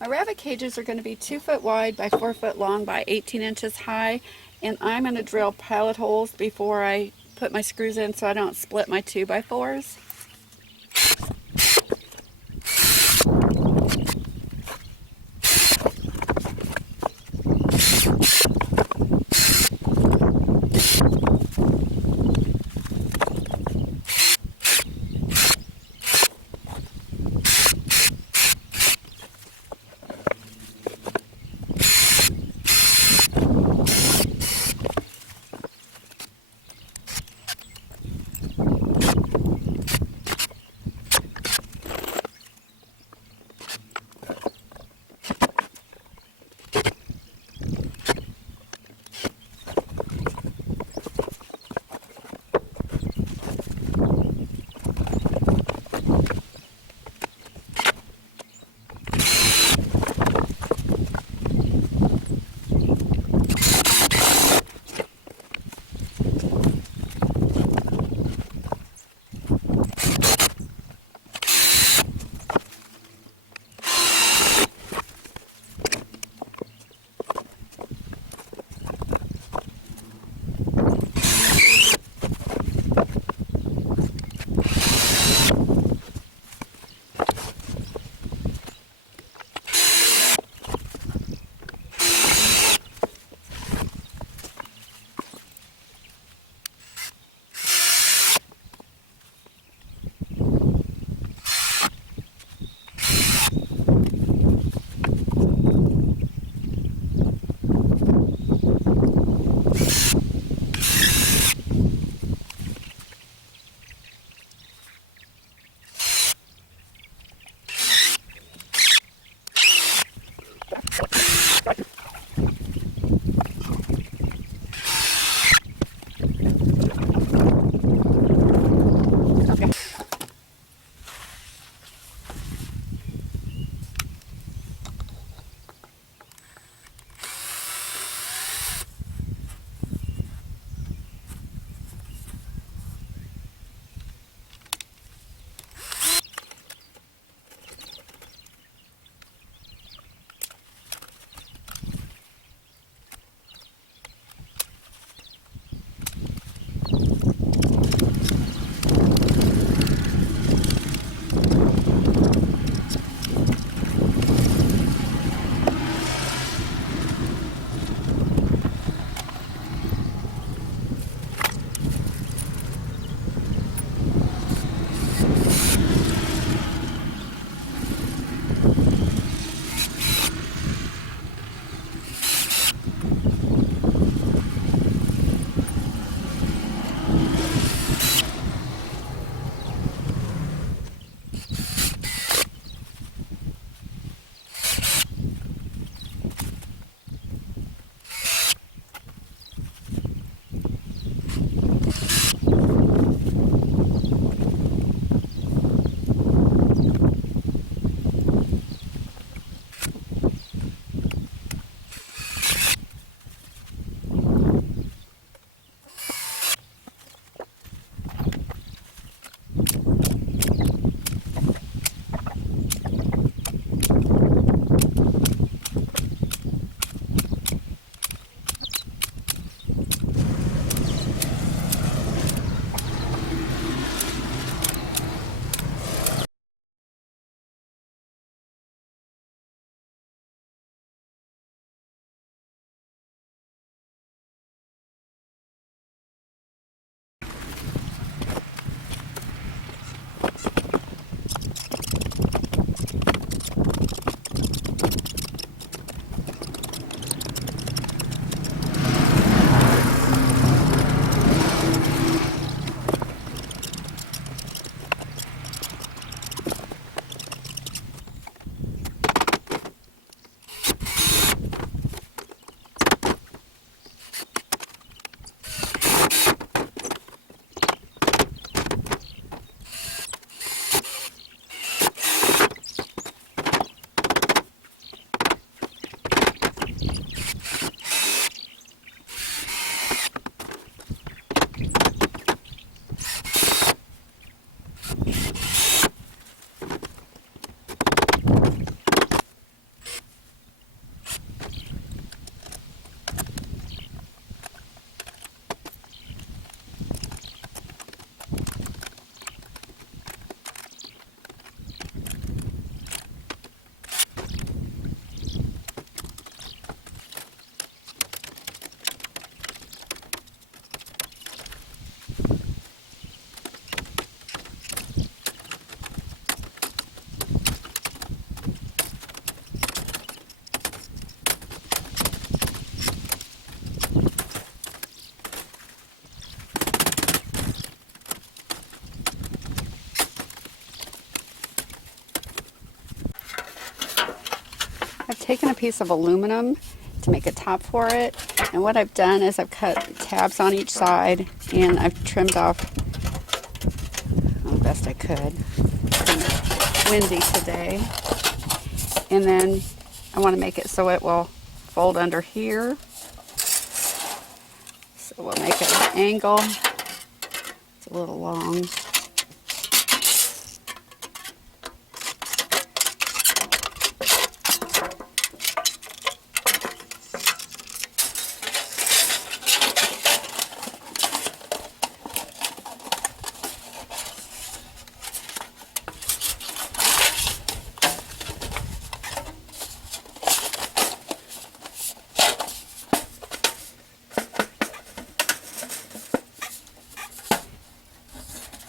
My rabbit cages are going to be 2 foot wide by 4 foot long by 18 inches high, and I'm going to drill pilot holes before I put my screws in so I don't split my 2x4s. I've taken a piece of aluminum to make a top for it, and what I've done is I've cut tabs on each side and I've trimmed off the best I could. It's been windy today. And then I want to make it so it will fold under here. So we'll make it an angle. It's a little long.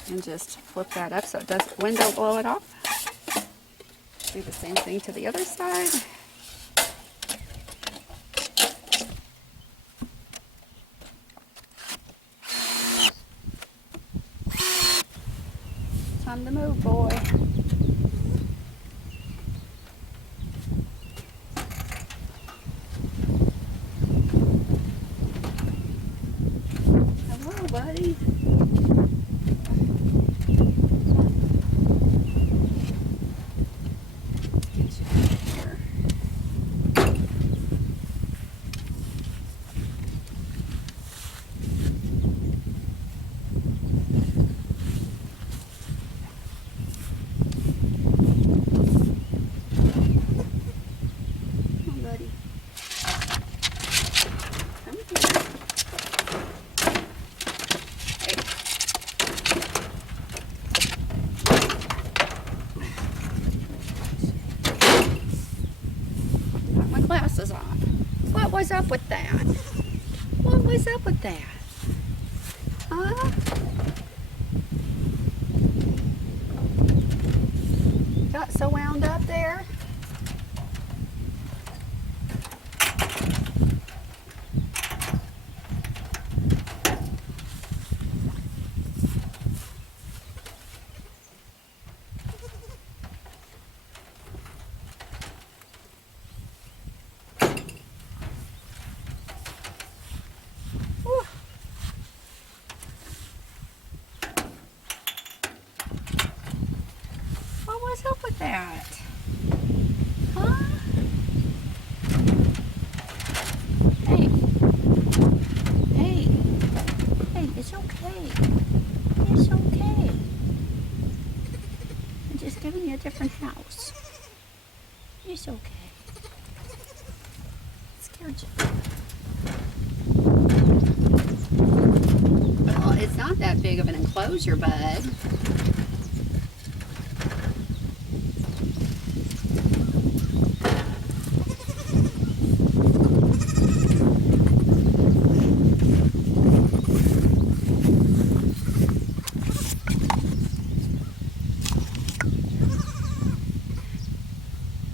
And just flip that up so it doesn't window blow it off. Do the same thing to the other side. Time to move, boy. Hello, buddy. Glasses on. What was up with that? What was up with that? Huh? Got so wound up there? What's up with that? Huh? Hey. Hey. Hey, it's okay. It's okay. I'm just giving you a different house. It's okay. Scared you. Well, it's not that big of an enclosure, bud.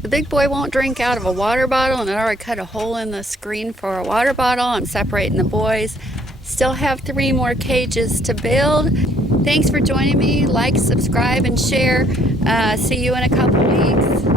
The big boy won't drink out of a water bottle, and I already cut a hole in the screen for a water bottle. I'm separating the boys. Still have 3 more cages to build. Thanks for joining me. Like, subscribe, and share. See you in a couple weeks.